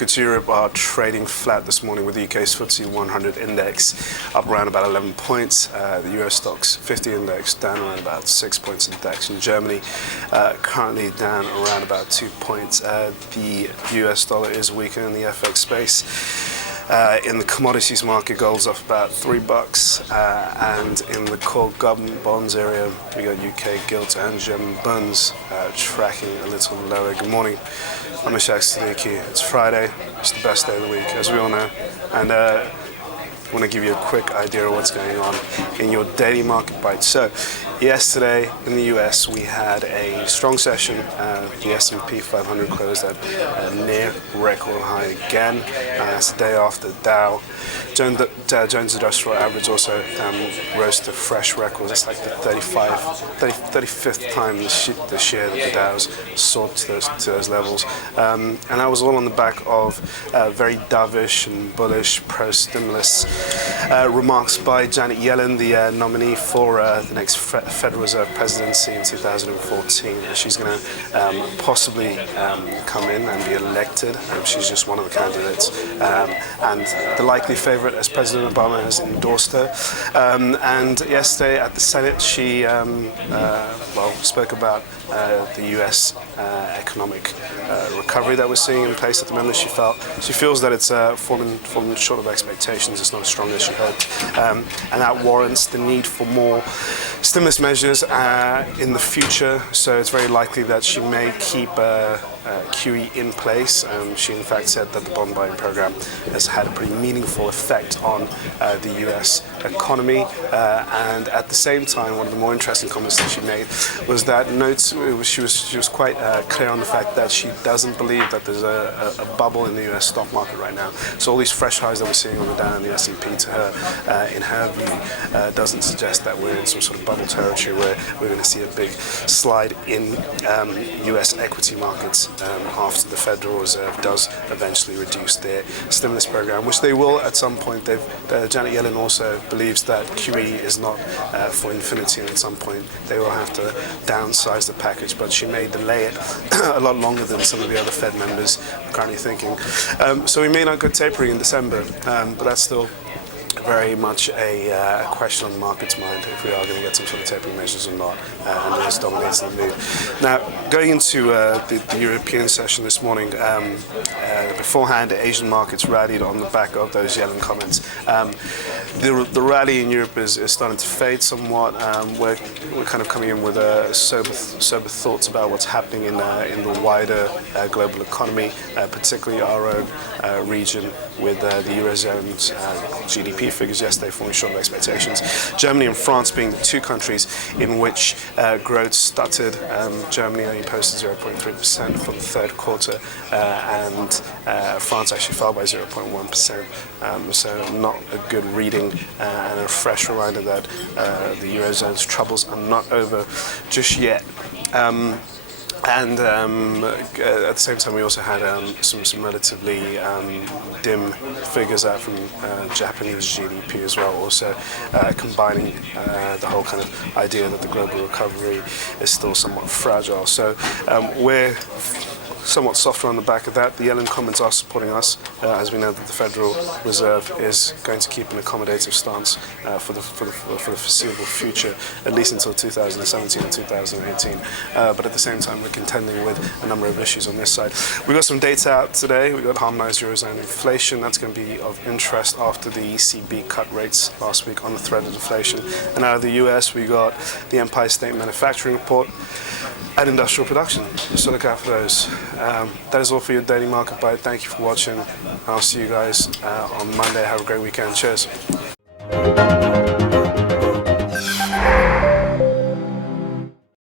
markets Europe are trading flat this morning, with the UK's FTSE 100 index up around about 11 points. The Euro Stoxx 50 index down around about 6 points in DAX. In Germany, currently down around about 2 points. The US dollar is weaker in the FX space. In the commodities market, gold's off about $3, and in the core government bonds area, we got UK gilts and German bunds tracking a little lower. Good morning, I'm Ishaq Siddiqi. It's Friday, it's the best day of the week, as we all know, and I want to give you a quick idea of what's going on in your daily market bite. So, yesterday in the US, we had a strong session. The S&P 500 closed at a near record high again. It's the day after Dow. Jones Industrial Average also rose to fresh records. It's like the 35th time this year that the Dow's soared to those levels. And that was all on the back of very dovish and bullish pro-stimulus remarks by Janet Yellen, the nominee for the next Federal Reserve presidency in 2014. She's going to possibly come in and be elected. She's just one of the candidates. And the likely favorite, as President Obama has endorsed her. And yesterday at the Senate, she spoke about the U.S. Economic recovery that we're seeing in place at the moment. She feels that it's fallen short of expectations. It's not as strong as she hoped, and that warrants the need for more stimulus measures in the future. So it's very likely that she may keep QE in place. She in fact said that the bond buying program has had a pretty meaningful effect on the US economy, and at the same time, one of the more interesting comments that she made was that she was quite clear on the fact that she doesn't believe that there's a bubble in the US stock market right now. So all these fresh highs that we're seeing on the Dow and the S&P, to her, in her view, doesn't suggest that we're in some sort of bubble territory where we're going to see a big slide in US equity markets after the Federal Reserve does eventually reduce their stimulus program, which they will at some point. Janet Yellen also believes that QE is not for infinity, and at some point they will have to downsize the package, but she may delay it a lot longer than some of the other Fed members are currently thinking. So we may not go tapering in December, but that's still very much a question on the market's mind, if we are going to get some sort of tapering measures or not, and this dominates the move. Now, going into the European session this morning, beforehand, the Asian markets rallied on the back of those Yellen comments. The rally in Europe is starting to fade somewhat. We're kind of coming in with sober thoughts about what's happening in the wider global economy, particularly our own region, with the Eurozone's GDP figures yesterday falling short of expectations. Germany and France being the two countries in which growth stuttered. Germany only posted 0.3% for the third quarter, and France actually fell by 0.1%. So not a good reading, and a fresh reminder that the Eurozone's troubles are not over just yet. And at the same time, we also had some relatively dim figures out from Japanese GDP as well, also combining the whole kind of idea that the global recovery is still somewhat fragile. So we're somewhat softer on the back of that. The Yellen comments are supporting us, as we know that the Federal Reserve is going to keep an accommodative stance for the foreseeable future, at least until 2017 and 2018. But at the same time, we're contending with a number of issues on this side. We got some data out today. We got harmonized Eurozone inflation. That's going to be of interest after the ECB cut rates last week on the threat of deflation. And out of the US, we got the Empire State Manufacturing Report and industrial production. So look out for those. That is all for your daily market bite. Thank you for watching. I'll see you guys on Monday. Have a great weekend. Cheers.